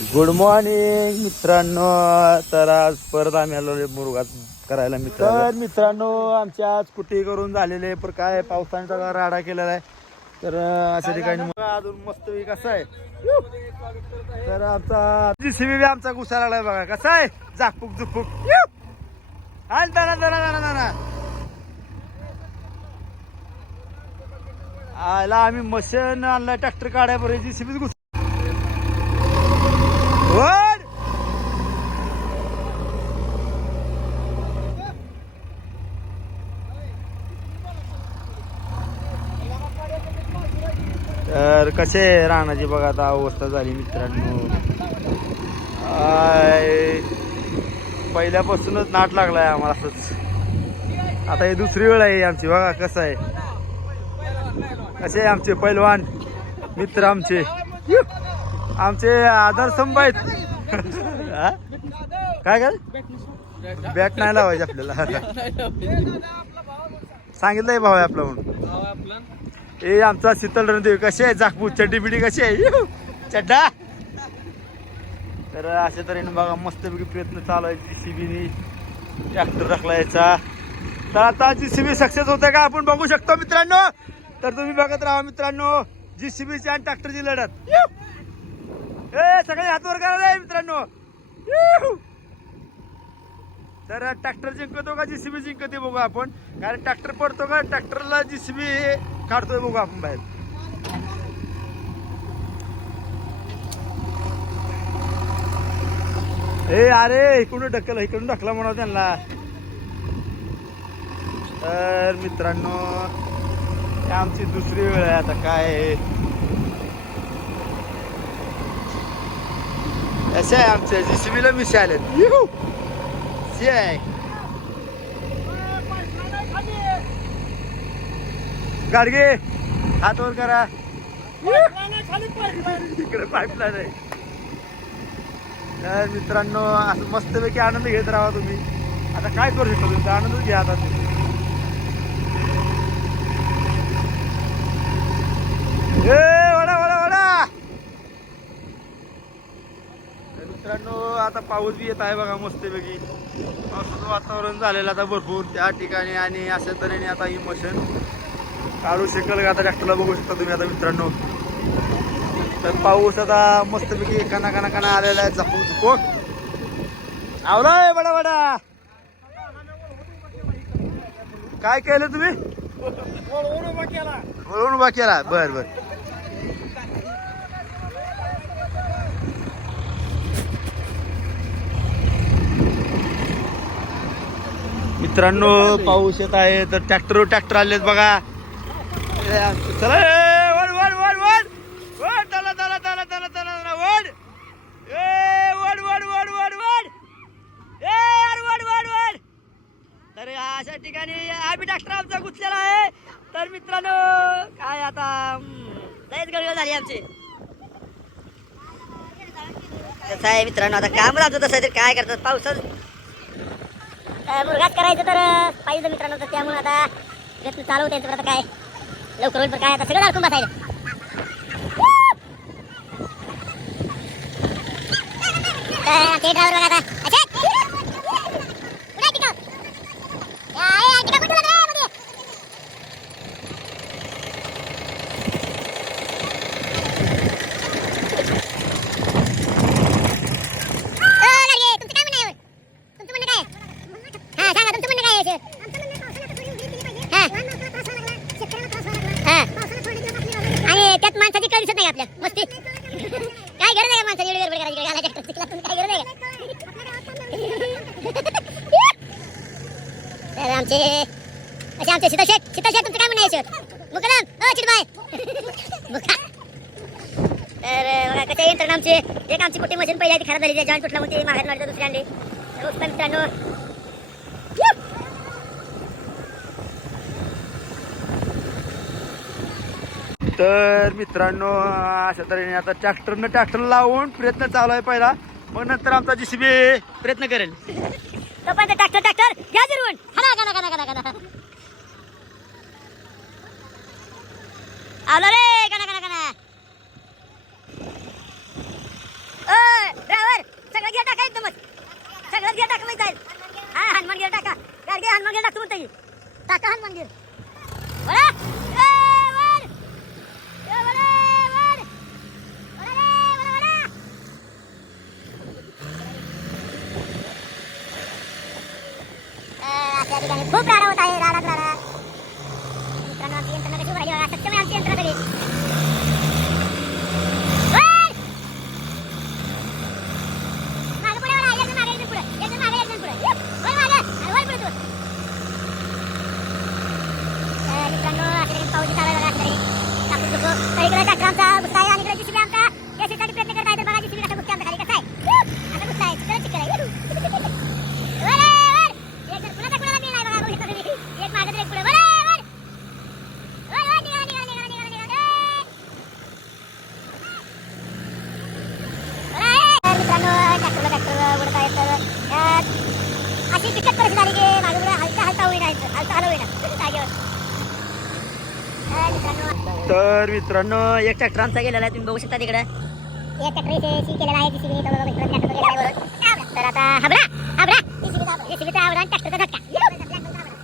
Good morning मित्रांनो. तर आज परत आम्ही आलो मुरगात करायला मित्रांनो आमच्या आज कुठे करून झालेले पण काय पावसाने सगळा राडा केलेला आहे. तर अशा ठिकाणी अजून मस्त कसा आहे. तर आमचा जीसीबी आमचा घुसा लागलाय बघा कसा आहे झाकपूक झुकपूक आला. आम्ही मशीन आणलाय ट्रॅक्टर काढाय बरं जीसीबी घुस तर कसे राहण्याची बघा आता अवस्था झाली मित्रांनो. पहिल्यापासूनच नाट लागलाय आम्हाला असंच. आता ही दुसरी वेळ आहे आमची बघा कसं आहे. कसे आमचे पैलवान मित्र आमचे आदर्शंभ आहेत. काय काय बॅट नाही लावायचे आपल्याला सांगितलंय भाऊ आहे आपला म्हणून. हे आमचा शीतल रणदेव कसे आहे झाकपूर चड्डी बिडी कशी आहे चड्डा. तर अशा तऱ्हेने बघा मस्तपैकी प्रयत्न चालू आहे जीसीबीने ट्रॅक्टर टाकला याचा. तर आता जीसीबी सक्सेस होते का आपण बघू शकतो मित्रांनो. तर तुम्ही बघत राहा मित्रांनो जीसीबीची आणि ट्रॅक्टरची लढत. ए सगळे हातवर करा मित्रांनो. तर ट्रॅक्टर जिंकतो का जीसीबी जिंकते बघू आपण. कारण ट्रॅक्टर पडतो का ट्रॅक्टरला जीसीबी काढतोय बघू आपण बाहेर. ए अरे इकडून ढकला म्हणा त्यांना. तर मित्रांनो आमची दुसरी वेळ आहे आता काय असे आहे आमच्या जीसीबीला मिशी आलेत. गाडगे हात वर करा. इकडे पाईपलाईन आहे. तर मित्रांनो असं मस्तपैकी आनंद घेत राहा तुम्ही. आता काय करू शकतो तुमचा आनंदच घ्या आता तुम्ही. वडा वडा वडा. मित्रांनो आता पाऊस बी येत आहे बघा मस्तपैकी. पावसाचं वातावरण झालेलं आता भरपूर त्या ठिकाणी. आणि अशा तऱ्हेने आता ही मशीन काढू शकेल का आता ट्रॅक्टरला बघू शकता तुम्ही आता मित्रांनो. तर पाऊस आता मस्तपैकी काना आलेला आहे झापूक झुपूक आवलाय बडा बडा. काय केलं तुम्ही वळून उभा केला. बर बर. मित्रांनो पाऊस येत आहे तर ट्रॅक्टर आलेत बघा. चला वड वड वड वड वड चला चला चला चला चला वड. ए वड वड वड वड वड. ए यार वड वड वड. तर अशा ठिकाणी आम्ही ट्रॅक्टर आमचा गुंतलेला आहे. तर मित्रांनो काय आता लयच गडबड झाली आमची. कसं आहे मित्रांनो आता काम आमचं तसं आहे. तर काय करतात पावसात मुरघात करायचं तर पाहिजे मित्रांनो. तर त्यामुळे आता प्रयत्न चालू होते. आता काय लवकर होईल पण काय आता सगळं अडकून बसायचं. ते ड्रायव्हर बघा आता त्यात माणसाची कळ दिसत नाही आपल्या मस्ती. काय गरज आहे माणसाची एवढी गडबड करायची काय गरज आहे. तर आमचे शीतल शेठ तुमचं काय म्हणायचं मुकदम ओ चिटबाय मुका. तर बघा कसे यंत्रणा आमचे. एक आमची मोठी मशीन पहिली खराब झाली जॉईंट तुटला म्हणते माघार मारतो दुसरी आणली. मित्रांनो तर मित्रांनो अशा तऱ्हेने आता ट्रॅक्टर लावून प्रयत्न चालू आहे पहिला. मग नंतर आमचा जीसीबी प्रयत्न करेल. तोपर्यंत ट्रॅक्टर घ्या जिरवून आला रे. जाईल. हा हनुमान गिर टाका गाडगे हनुमान गिर टाकतो म्हणते टाका हनुमान गिर वळा वर वळा वर वळा अशा ठिकाणी खूप राडा होत आहे राडा मित्रांनो आमची यंत्रणा कशी राहिली बघा सक्षम आहे आमची यंत्रणा सगळी मागे पुढे वळा एकदम मागे एकदम पुढे वर मागे वर पुढे तू मित्रांनो अशा ठिकाणी पाऊस चालू आहे बघा अशा ठिकाणी तर इकडे ट्रॅक्टरचा गुस्सा आहे आणि इकडे जीसीबी आमचा यासाठी प्रयत्न करत आहे तर बघा जीसीबी कसा गुस्सा आमचा खाली कसा आहे आता गुस्सा आहे चिकन चिकन आहे एक मागे एक पुढे मित्रांनो ट्रॅक्टर उडत आहे तर अशी बिकट परिस्थिती झाली की मागे पुढे हलता होईना जागेवर तर मित्रांनो एक ट्रॅक्टर आमचा गेलेला आहे तुम्ही बघू शकता तिकडे एक ट्रॅक्टर इथे सी केलेला आहे जीसीबी तर आता हाबरा जीसीबीचा हाबरा ट्रॅक्टरचा धक्का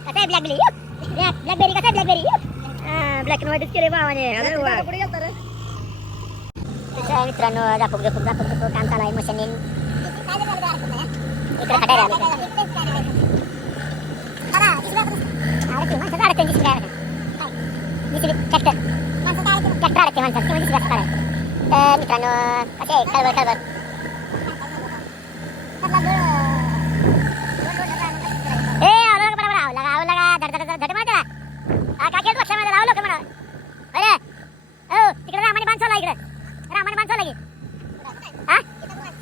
कसा आहे ब्लॅकबेरी कसा आहे ब्लॅक अँड व्हाईटच केले भावाने मित्रांनो दाखव काम चालू आहे मशीन इकडे खटायला ट्रॅक्टर अडकते माणसात किंवा जीसीबी असं तर मित्रांनो कसे आहे खळबळ ए आलो का बरोबर आवला धड मारला काय केलं लक्षामध्ये लावलं का म्हणा अरे हो तिकडे रामाने बांध चालला इकडे रामाने बांध चालला की हा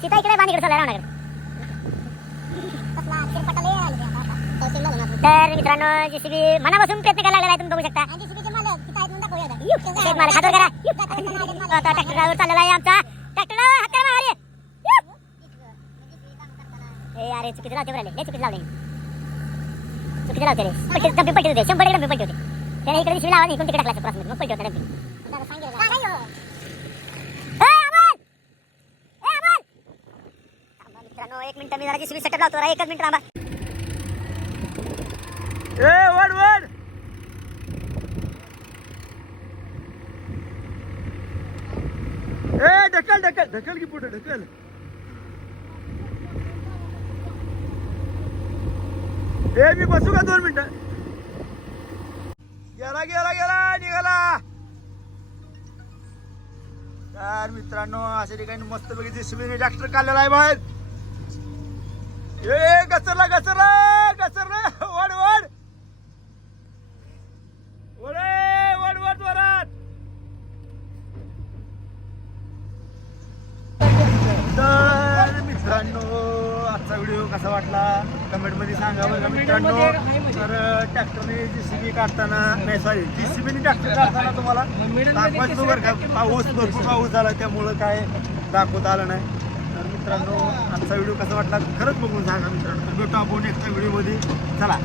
सीता इकडे बांध इकडे चालला रावणाकडे तर मित्रांनो जीसीबी मनापासून प्रयत्न करायला लागला आहे तुम्ही बघू शकता मला खातर करा आता ट्रॅक्टरवर चाललेला आहे आमचा ट्रॅक्टर हात करा मागे ए अरे चुकीचं लावते बरं चुकीचं लावले चुकीचं लावते रे डब्बी पलटी होते 100 डब्बी पलटी होते त्याने इकडे दिसली लावा इकडून तिकडे टाकला प्रश्न मग पलटी होता डब्बी मित्रांनो 1 मिनिट मी जरा जीसीबी सेटअप लावतो 1 मिनिट थांबा ए वड ए ढकल की पुढे ढकल ए मी बसू का 2 मिनिटं गेला निघाला तर मित्रांनो अशा ठिकाणी मस्त पैकी जीसीबीने ट्रॅक्टर काढलेला आहे बाहेर ए घसरला वड वरात तर मित्रांनो आजचा व्हिडिओ कसा वाटला कमेंट मध्ये सांगा बघा मित्रांनो तर ट्रॅक्टरने जीसीबी काढताना नाही सॉरी जीसीबीने ट्रॅक्टर काढताना तुम्हाला दाखवायचं बरं का भरपूर पाऊस झाला त्यामुळं काय दाखवता आलं नाही तर मित्रांनो आजचा व्हिडिओ कसा वाटला खरंच बघून सांगा मित्रांनो भेटू आपण नेक्स्ट व्हिडिओमध्ये चला